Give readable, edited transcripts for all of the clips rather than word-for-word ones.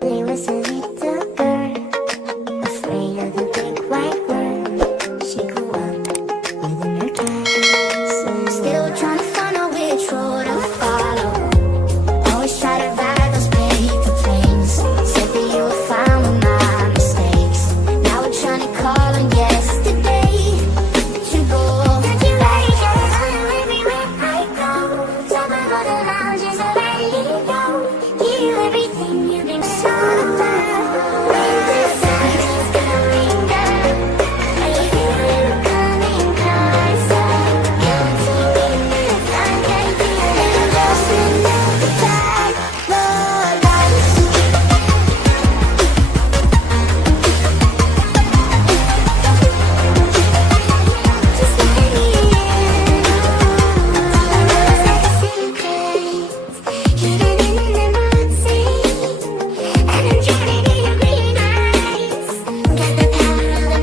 There was a little girl, afraid of the big white world. She grew up within her castle, still trying to find out which road to follow. Always try to ride those paper planes. Said that you were fine with my mistakes. Now we're trying to call on yesterday to go. Don't you like it? Everywhere I go, top of all the lounges, I let it go. Give you everything you've been so about. When the sun is coming down, I feel you coming closer. Counting minutes, I can feel it. Lost in the dark, the lights. Just let me in. It's like a secret, hidden in the moonlight. And I'm drowning in your green eyes. Got the power of the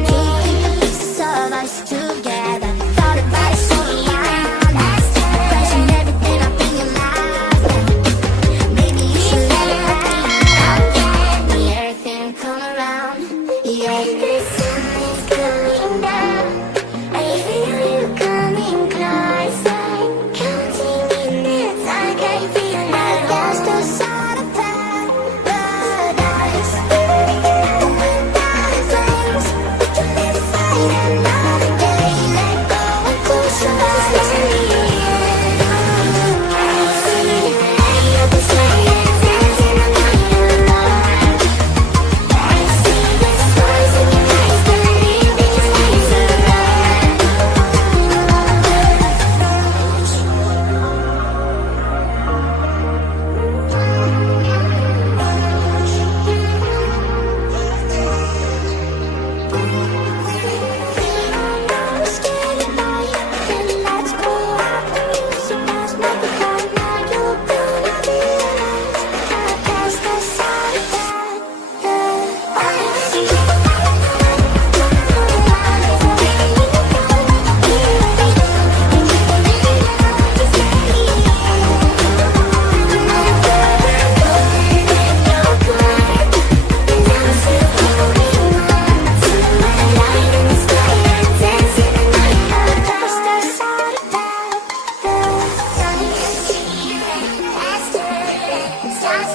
piece of us together. Thought about it so long. Crashing everything up in your life. Maybe you should let it out. Get me everything come around. Yeah, the sun is coming down. I feel you coming closer. Counting minutes, I can feel it. Lost the side of paradise. Without the flames, we can live fight another day. Let go and close your eyes. Let me in. I see the light of the silence dancing among your lungs. I see the stars in your eyes burning. They just need to run. I'm scared at night. The lights go out, the music has not begun. Now you're gonna be alive. Past the side of that, I see. Starts